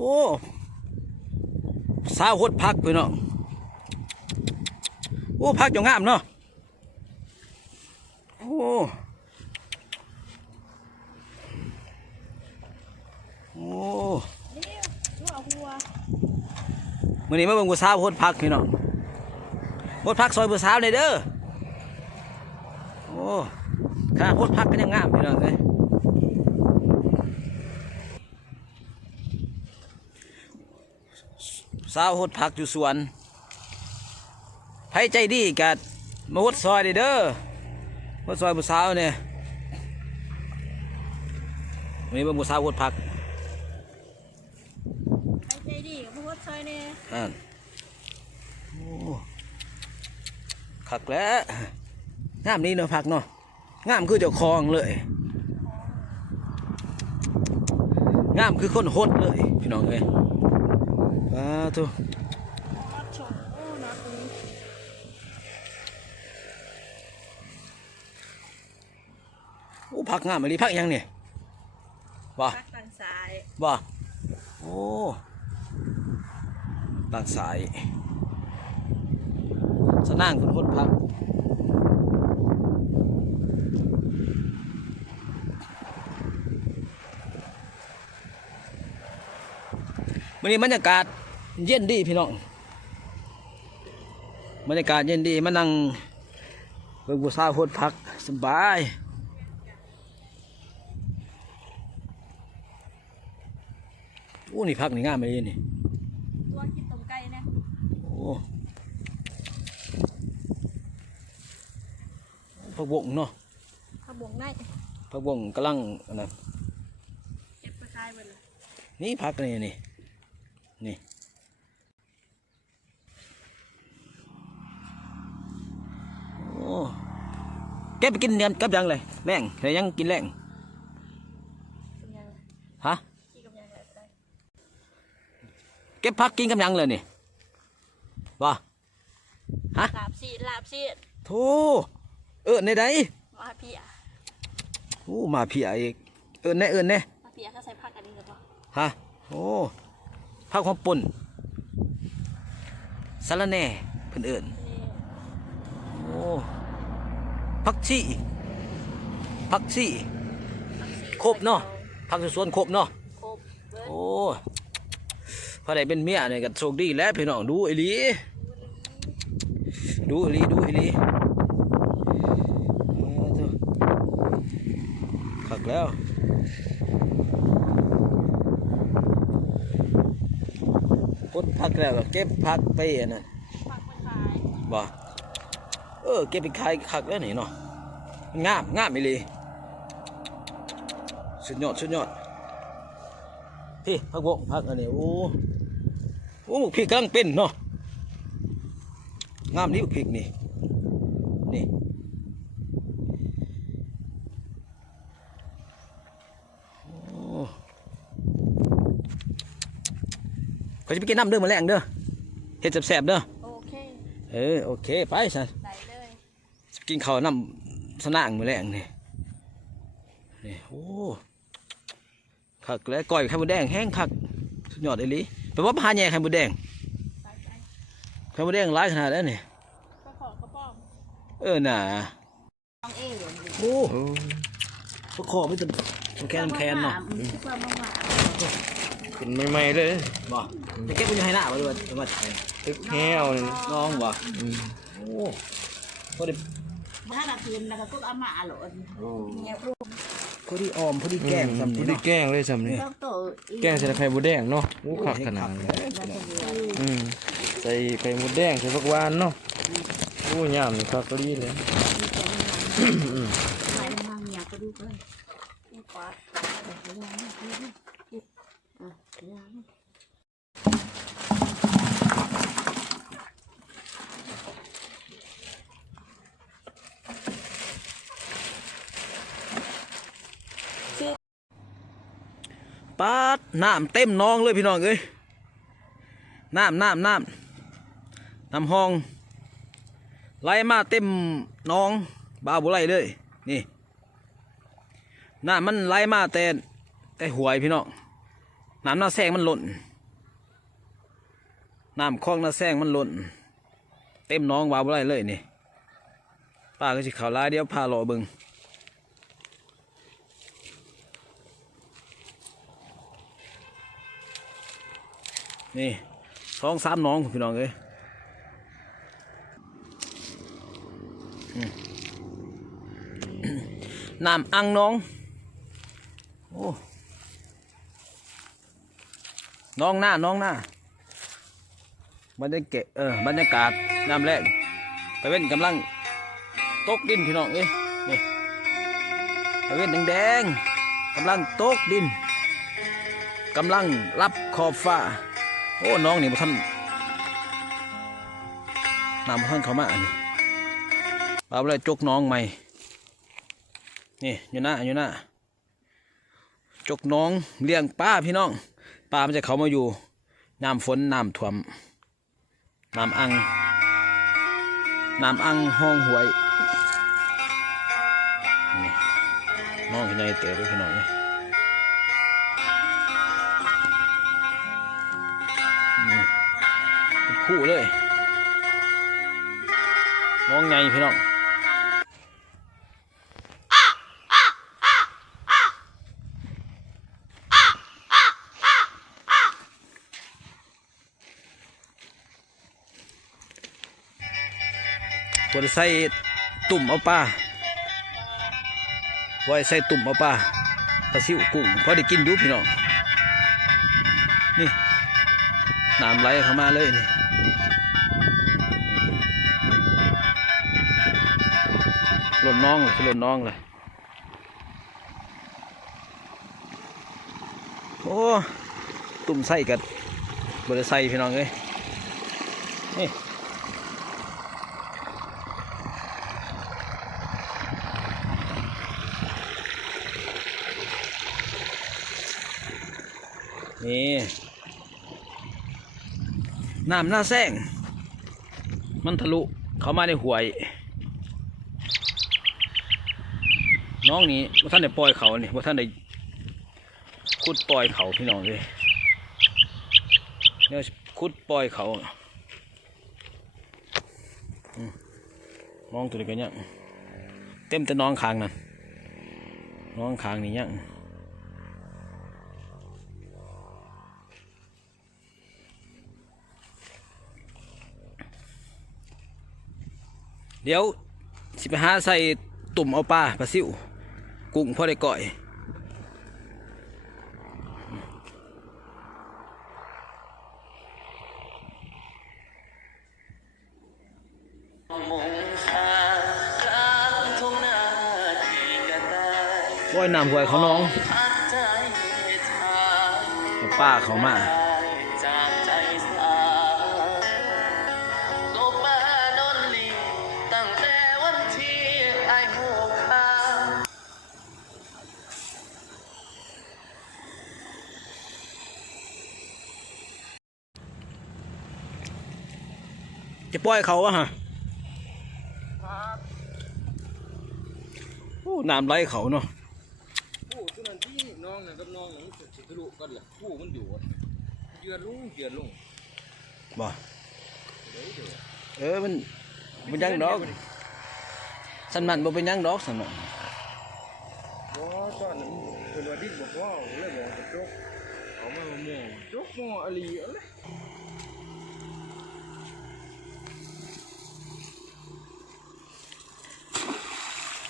โอ้สาวหดพักพี่น้องโอ้พักจงงามเนาะโอ้โอ้เมื่อนี้มาเบิ่งผู้สาวหดพักพี่น้องหดพักซอยผู้สาวเลยเด้อโอ้ข้าหดพักก็ยังงามพี่น้องเลย สาวหดพักอยู่สวนไผใจดีกัดมาหดซอยเด้อเด้อหดซอยผู้สาวเนี่ยวันนี้เบิ่งผู้สาวหดพักใครใจดีกับพวกซอยเนี่ยอ่านโอ้ขักแล้วงามนี้เนาะผักเนาะงามคือเจ้าของเลยงามคือคนโหดเลยพี่น้องเอ้ย อ้าทุรับชมโอ้นะคุณโอ้ผักงามอะไรผักยังเนี่ยบ่พักต่างสายบ่โอ้ต่างสายสนั่งคุณคนผักวันนี้บรรยากาศ เย็นดีพี่น้องบรรยากาศเย็นดีมานั่งเบิ่งผู้สาวโคตรพักสบายโอ้นี่พักนี่งามเลยนี่ตัวกินตรงไก่นะโอ้พักบงเนาะขบวงได้พักบงกำลังอันนั้นเก็บไปขายไปเลยนี่พักนี่นี่นี่โอ้ แกไปกินเนียนกับยังเลยแรงแต่ยังกินแรงเป็นยังไงฮะกี่กับยังไงก็ได้เก็บพักกินกับยังเลยนี่ว่าฮะลาบซีดลาบซีดโธ่เออในใดมาเพียโอ้มาพี่อีกเออแน่เออแน่มาเพียก็ใส่ผักอันนี้กับป่ะฮะโอ้พักความปุ่นสารแหน่เพิ่นเอิญนี่โอ้ พักชีพักชีครบเนาะพักอยู่สวนครบเนาะครบเบิร์ดโอ้พอได้เป็นเมียเนี่ยก็โชคดีแล้วพี่น้องดูไอ้ลีดูไอ้ลีดูไอ้ลีเอาเถอะคักแล้วกดพักแล้วก็เก็บพักไปอันนั้นผักไปขายบ่เออเก็บไปขายคักแล้วนี่เนาะงามงามไอ้ลีสุดยอดสุดยอดพี่พักวงพักอันนี้โอ้โอ้หมกพริกกำลังเป็นเนาะงามนี่หมกพริกนี่นี่โอ้เขาจะไปกินน้ำเด้อมาแรงเด้อเฮ็ดแซ่บๆเด้อโอเคเออโอเคไปสัน ได้เลยจะไปกินข้าวน้ำสนางมาแรงนี่นี่โอ้คักแล้วก้อยไข่มดแดงแห้งคักสุดยอดเลยลิแปลว่าพาแย่ไข่มดแดงไปไปไข่มดแดงร้ายขนาดนั้นนี่ก็ขอก็ป้อมเออน่ะน้องเอ๋โอ้พวกคอไม่ตึงมันแค่น้ำแคนเนาะซุปเปอร์มาม่าขึ้นใหม่ๆเลยบ่จะเก็บมันอยู่ให้หน้าบ่ด้วยว่าตึกแห้วนี่น้องบ่โอ้ พอดีบ้านละคืนแล้วก็อาม่าหลอนเนี่ยพวกพอดีออมพอดีแกล้งซ้ำผู้นี่ได้เนาะแกล้งเลยซ้ำนี่ต้องโตอีกแกล้งใส่ไข่มดแดงเนาะโอ้ขักขนาดนี้อืมใส่ไข่มดแดงใส่ผักหวานเนาะโอ้ยามนี่คักก็ดีเลย ไปมาเมียก็ดูกันกวาดอะ ปาดน้ำเต็มน้องเลยพี่น้องเอ้ยน้ำน้ำน้ำน้ำห้องไหลมาเต็มน้องบาบุไหลเลยนี่น้ำมันไหลมาแต่แต่หวยพี่น้องน้ำน้าแซงมันหล่นน้ำคลองน้าแซงมันหล้นเต็มน้องวาบ่ไรเลยนี่ป้าก็สิเขาวลายเดียวพาเลาะเบิง นี่สองสามน้องพี่น้องเอ้ยน้ำอังน้องโอ้น้องหน้าน้องหน้าบรรยากาศเออบรรยากาศน้ำแรกตะเว้นกำลังตกดินพี่น้องเอ้ยนี่ตะเว้นแดงๆกำลังตกดินกำลังรับขอบฟ้า โอ้ น้องนี่บ่ท่านนำบ่ท่านเขามาอันนี้ปลาอะไรจกน้องใหม่ นี่อยู่หน้าอยู่หน้าจกน้องเลี้ยงปลาพี่น้องปลามันจะเขามาอยู่น้ำฝนน้ำท่วมน้ำอังน้ำอังห้องหวยนี่น้องพี่นายเต๋อพี่น้องนี่อื คู่เลยน้องไงพี่น้องบไดใส่ตุ่มเอาปลาไว้ใส่ตุ่มเอาปลาปลาซิวกุ้งพอได้กินอยู่พี่น้อง นี่น้ำไหลเข้ามาเลยนี่ หล่นน้องเลยหล่นน้องเลยโอ้ตุ่มใส่กับบไดใส่พี่น้องเลยนี่นี่ น้ำหน้าแซงมันทะลุเข้ามาในห่วย น้องนี้ว่าท่านได้ปล่อยเขานี่ว่าท่านได้ขุดปล่อยเขาพี่น้องเลยเนี่ยขุดปล่อยเขามน้องตัวนี้ก็ยังเต็มแต่น้องคางนั่นน้องคางนี่ยัง เดี๋ยวสิไปหาใส่ตุ่มเอาปลาปลาซิวกุ้งพอได้ก่อยว่ายน้ำหวยเขาน้องเอาป้าเขามา จะปล่อยเขาวะฮะโอ้น้ำไหลเขาเนาะผู้ตัวนั้นที่น้องน่ะกับน้องน่ะมันสิทะลุกันแหละผู้มันอยู่อะเยือนลงเยือนลงบ่เออมันมันยังดอกสำนันบ่เป็นหยังดอกสำนันบ่ตอนนั้นเพิ่นว่าดินบ่พอเลยบอกกระจกเอามาหม้อจกหม้ออลีเอาเลย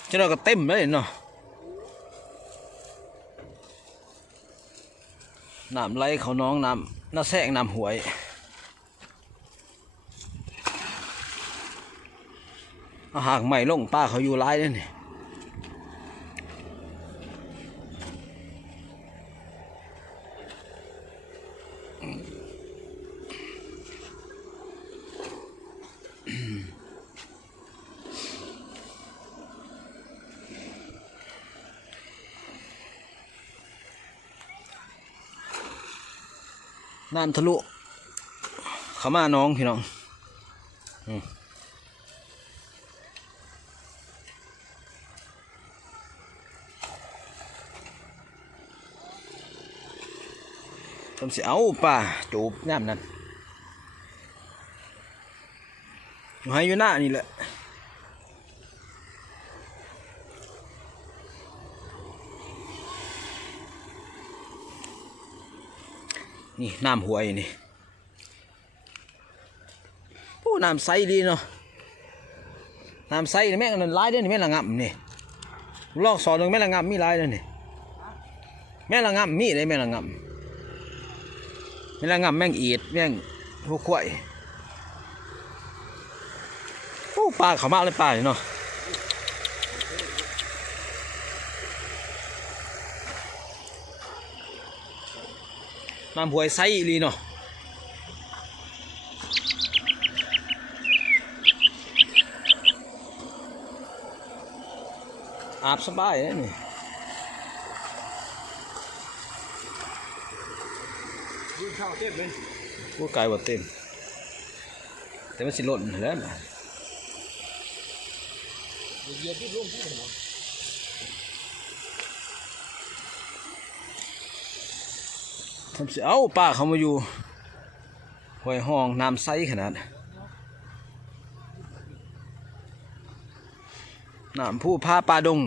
เจ้าเราก็เต็มเลยเนาะน้ำไหลเขาน้องน้ำน้าแซงน้ำหวยอาหากใหม่ลงป้าเขาอยู่ร้ายเลย น้ำทะลุขามาน้องพี่น้องต้นเสียเอาป่าจูบน้ำนั้นหายอยู่หน้านี่แหละ นี่น้ำหวยนี่โอ้น้ำใสดีเนาะน้ำใสนี่แม่งอันนั้นลายเด้นี่แม่งละงับนี่ลอกสอนหนึ่งแม่งละงับมีลายเด้อนี่แม่งละงับมีได้แม่งละงับแม่งละงับแม่งอีดแม่งหัวควายโอ้ปลาเขามากเลยปลาเนาะ น้ำหวยใสอีหลีเนาะอาบสบายเลยนี่พูดไกลว่าเต็ม แต่มันสิหล่นแล้วนะทำสิเอาป้าเขามาอยู่หอยห้องน้ำใสขนาดน้ำผู้พาปลาดง